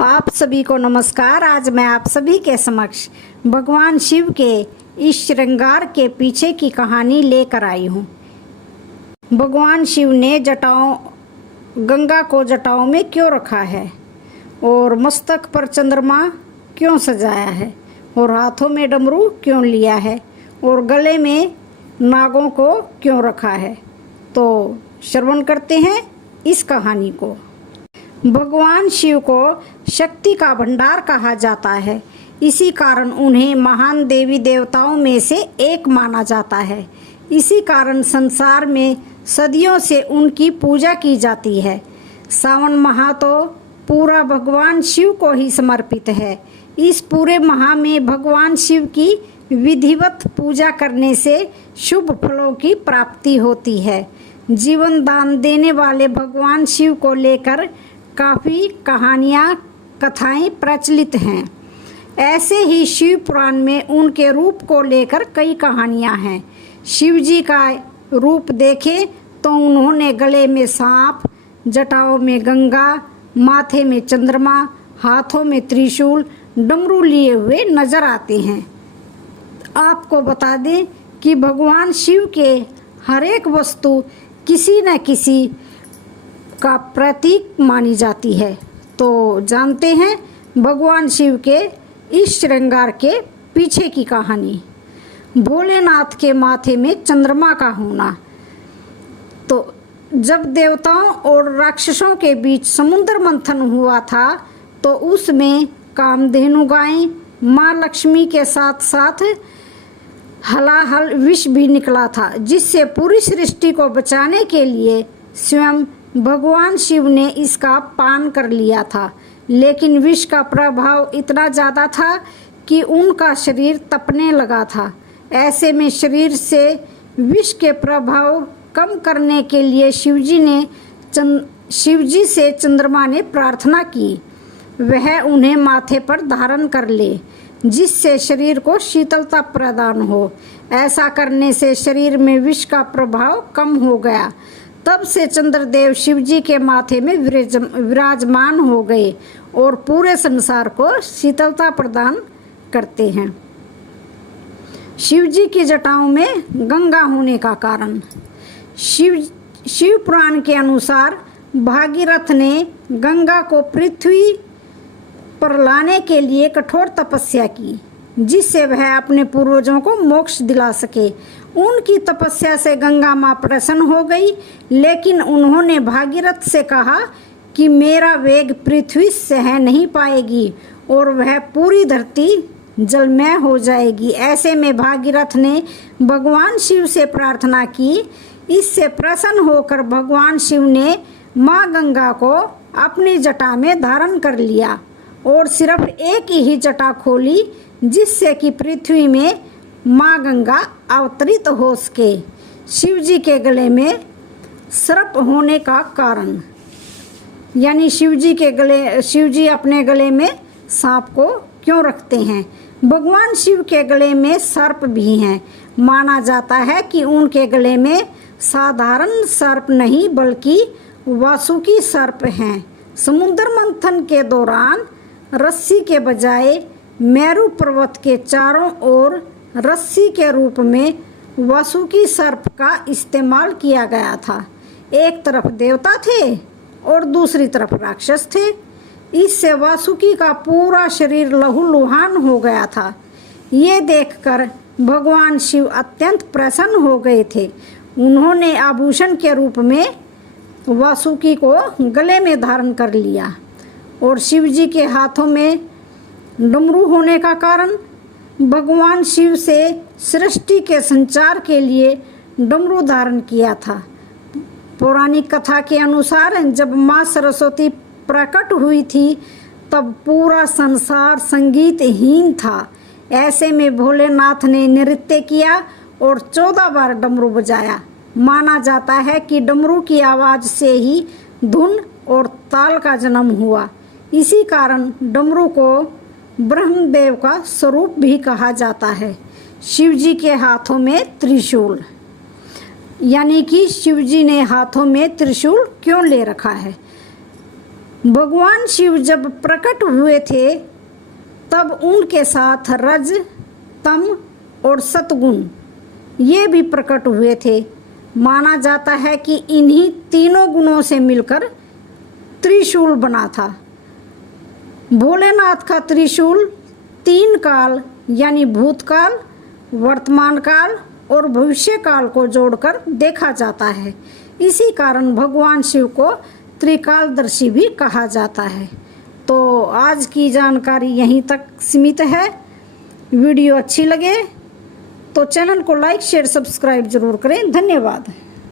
आप सभी को नमस्कार। आज मैं आप सभी के समक्ष भगवान शिव के इस श्रृंगार के पीछे की कहानी लेकर आई हूँ। भगवान शिव ने गंगा को जटाओं में क्यों रखा है और मस्तक पर चंद्रमा क्यों सजाया है और हाथों में डमरू क्यों लिया है और गले में नागों को क्यों रखा है, तो श्रवण करते हैं इस कहानी को। भगवान शिव को शक्ति का भंडार कहा जाता है। इसी कारण उन्हें महान देवी देवताओं में से एक माना जाता है। इसी कारण संसार में सदियों से उनकी पूजा की जाती है। सावन माह तो पूरा भगवान शिव को ही समर्पित है। इस पूरे माह में भगवान शिव की विधिवत पूजा करने से शुभ फलों की प्राप्ति होती है। जीवन दान देने वाले भगवान शिव को लेकर काफ़ी कहानियाँ कथाएं प्रचलित हैं। ऐसे ही शिव पुराण में उनके रूप को लेकर कई कहानियाँ हैं। शिव जी का रूप देखें तो उन्होंने गले में सांप, जटाओं में गंगा, माथे में चंद्रमा, हाथों में त्रिशूल, डमरू लिए हुए नजर आते हैं। आपको बता दें कि भगवान शिव के हर एक वस्तु किसी न किसी का प्रतीक मानी जाती है। तो जानते हैं भगवान शिव के इस श्रृंगार के पीछे की कहानी। भोलेनाथ के माथे में चंद्रमा का होना। तो जब देवताओं और राक्षसों के बीच समुद्र मंथन हुआ था तो उसमें कामधेनु गाय माँ लक्ष्मी के साथ साथ हलाहल विष भी निकला था, जिससे पूरी सृष्टि को बचाने के लिए स्वयं भगवान शिव ने इसका पान कर लिया था। लेकिन विष का प्रभाव इतना ज़्यादा था कि उनका शरीर तपने लगा था। ऐसे में शरीर से विष के प्रभाव कम करने के लिए शिवजी से चंद्रमा ने प्रार्थना की वह उन्हें माथे पर धारण कर ले, जिससे शरीर को शीतलता प्रदान हो। ऐसा करने से शरीर में विष का प्रभाव कम हो गया। तब से चंद्रदेव शिवजी के माथे में विराजमान हो गए और पूरे संसार को शीतलता प्रदान करते हैं। शिवजी की जटाओं में गंगा होने का कारण। शिव पुराण के अनुसार भागीरथ ने गंगा को पृथ्वी पर लाने के लिए कठोर तपस्या की, जिससे वह अपने पूर्वजों को मोक्ष दिला सके। उनकी तपस्या से गंगा माँ प्रसन्न हो गई, लेकिन उन्होंने भागीरथ से कहा कि मेरा वेग पृथ्वी सह नहीं पाएगी और वह पूरी धरती जलमय हो जाएगी। ऐसे में भागीरथ ने भगवान शिव से प्रार्थना की। इससे प्रसन्न होकर भगवान शिव ने माँ गंगा को अपनी जटा में धारण कर लिया और सिर्फ एक ही जटा खोली, जिससे कि पृथ्वी में माँ गंगा अवतरित हो सके। शिव जी के गले में सर्प होने का कारण, यानी शिव जी अपने गले में सांप को क्यों रखते हैं? भगवान शिव के गले में सर्प भी हैं। माना जाता है कि उनके गले में साधारण सर्प नहीं बल्कि वासुकी सर्प हैं। समुद्र मंथन के दौरान रस्सी के बजाय मेरू पर्वत के चारों ओर रस्सी के रूप में वासुकी सर्प का इस्तेमाल किया गया था। एक तरफ देवता थे और दूसरी तरफ राक्षस थे। इससे वासुकी का पूरा शरीर लहूलुहान हो गया था। ये देखकर भगवान शिव अत्यंत प्रसन्न हो गए थे। उन्होंने आभूषण के रूप में वासुकी को गले में धारण कर लिया। और शिव जी के हाथों में डमरू होने का कारण, भगवान शिव से सृष्टि के संचार के लिए डमरू धारण किया था। पौराणिक कथा के अनुसार जब माँ सरस्वती प्रकट हुई थी तब पूरा संसार संगीतहीन था। ऐसे में भोलेनाथ ने नृत्य किया और 14 बार डमरू बजाया। माना जाता है कि डमरू की आवाज़ से ही धुन और ताल का जन्म हुआ। इसी कारण डमरू को ब्रह्मदेव का स्वरूप भी कहा जाता है। शिवजी के हाथों में त्रिशूल, यानी कि शिवजी ने हाथों में त्रिशूल क्यों ले रखा है? भगवान शिव जब प्रकट हुए थे तब उनके साथ रज, तम और सतगुण ये भी प्रकट हुए थे। माना जाता है कि इन्हीं तीनों गुणों से मिलकर त्रिशूल बना था। भोलेनाथ का त्रिशूल 3 काल यानी भूतकाल, वर्तमान काल और भविष्य काल को जोड़कर देखा जाता है। इसी कारण भगवान शिव को त्रिकालदर्शी भी कहा जाता है। तो आज की जानकारी यहीं तक सीमित है। वीडियो अच्छी लगे तो चैनल को लाइक, शेयर, सब्सक्राइब जरूर करें। धन्यवाद।